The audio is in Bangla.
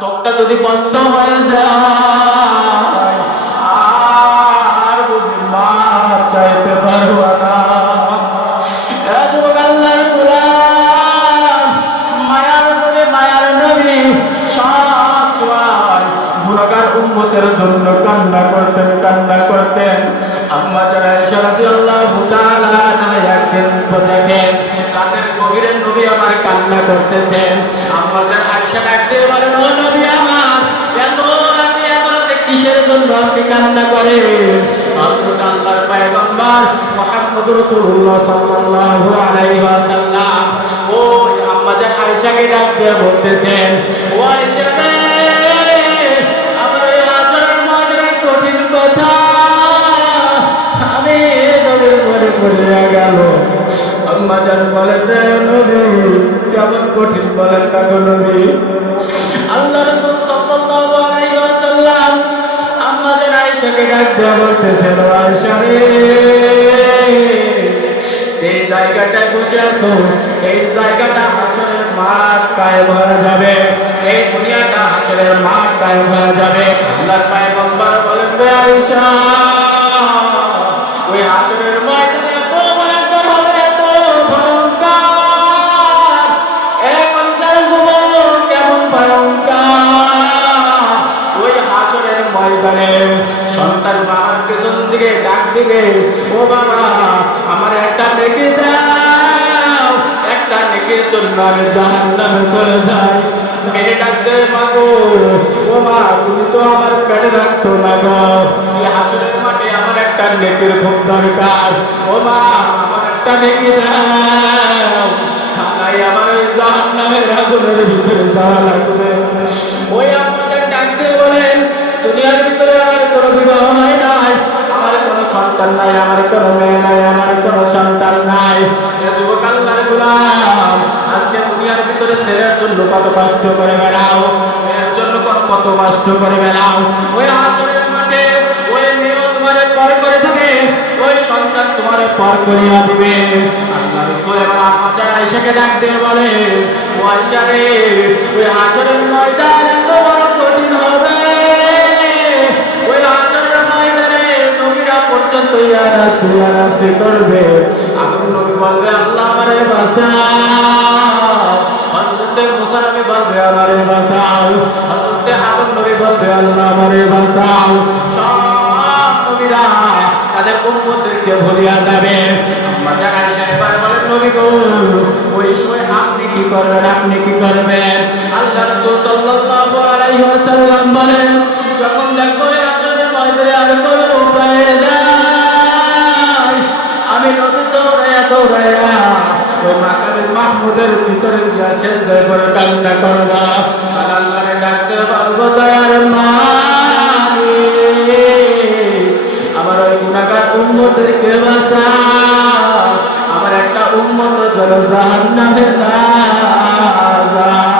চোখটা যদি বন্ধ হয়ে যায় আর বুঝি মা চাইতে পারবো না। আল্লাহর গোলাম মায়ার নবী সব সময় গুনাহগার উম্মতের জন্য কান্না করতেন। আম্মা জান আয়েশা রাদিয়াল্লাহু তাআলা একদিন দেখেন রাতের গভীরে নবী আমার কান্না করতেছেন। আম্মা জান আয়েশা ডাকতে বলেন, ও নবী আমার, এত রাতে কিসের জন্য আপনি কান্না করেন? হযরত আল্লাহর পয়গম্বর মুহাম্মদুর রাসূলুল্লাহ সাল্লাল্লাহু আলাইহি ওয়াসাল্লাম ওই আম্মা জান আয়েশাকে ডাক দিয়ে বলতেছেন, ও আয়েশা রে, আমার আচরণ ময়দানে কঠিন কথা আমি নবীর মনে পড়িয়া গেল। আম্মা জান বলেন, নবী কেমন কঠিন বলেন না গো নবী? আল্লাহ রাসূল সাল্লাল্লাহু আলাইহি ওয়াসাল্লাম আম্মা জান আয়েশাকে ডাক দিয়ে বলতেছেন, ও আয়েশা রে, যে জায়গাটায় বসে আছো এই জায়গাটা হাসরের মাঠ কায়েম হয়ে যাবে, এই দুনিয়াটা হাসরের মাঠ কায়েম হয়ে যাবে। আল্লাহর পয়গম্বর বলেন, রে আয়েশা, ওই হাসরের ময়দানে এত ভয়ঙ্কর হবে, এত ভয়ঙ্কর, এক মানুষের জীবন কেমন ভয়ঙ্কর। ওই হাসরের ময়দানে সন্তান বাবার পেছন দিকে ডাক দিবে, ও বাবা আমার একটা নেকি দাও, একটা নেকির জন্য আমি জাহান্নামে চলে যাই। মেয়ে ডাক দেবে, মা গো, ও মা তুমি তো আমার পেটে রাখছো না গো, এই হাসরের মাঠে আমার একটা নেকির খুব দরকার, ও মা আমার একটা নেকি দাও, নাই আমার ওই জাহান্নামের আগুনের ভিতরে যাওয়া লাগবে। ওই আমাদের ডাক দিয়ে বলেন, দুনিয়ার ভিতরে আমার কোনো বিবাহ হয় নাই, আমার কোনো সন্তান নাই, আমার কোনো মেয়ে নাই, আমার কোনো সন্তান নাই। যুবক আল্লাহর গোলাম, আজকে দুনিয়ার ভিতরে ছেলের জন্য কত কষ্ট করে বেড়াও, মেয়ের জন্য কত কষ্ট করে বেড়াও, ওই হাসরের মাঠে ওই মেয়েও তোমার পর করে দিবে, ওই সন্তান তোমার পর করিয়া দিবে। আল্লাহ রাসূল এবার আম্মা জান আয়েশাকে ডাক দিয়ে বলে, ও আয়েশা রে, ওই হাসরের ময়দান এত বড় কঠিন হবে, ওই হাসরের ময়দানে নবীরা পর্যন্ত ইয়া রাসূল করবে। আগুন নবী বলবে, আল্লাহ আমারে বাঁচাও। হযরতে মুসা নবী বলবে, আমারে বাঁচাও। হযরতে হারুন নবী বলবে, আল্লাহ আমারে বাঁচাও। সব নবীরা তাদের উম্মতদেরকে ভুলিয়া যাবে। আম্মা জান আয়েশা এবার বলেন, নবী গো, ওই সময় আপনি কি করবেন? আপনি কি করবেন? আল্লাহ রাসূল সাল্লাল্লাহু আলাইহি ওয়াসাল্লাম বলেন, যখন দেখো এই হাসরের ময়দানে আর কোনো উপায় নাই, আমি নবী দৌড়াইয়া ওই মাকামে মাহমুদের ভিতরে গিয়া সেজদা করে কান্না করবা, আর আল্লাহরে ডাকতে বলবো, দয়ার মালিক, আমার ওই গুনাহগার উম্মতদেরকে বাঁচাও, আমার একটা উম্মত যেন জাহান্নামে না যায়।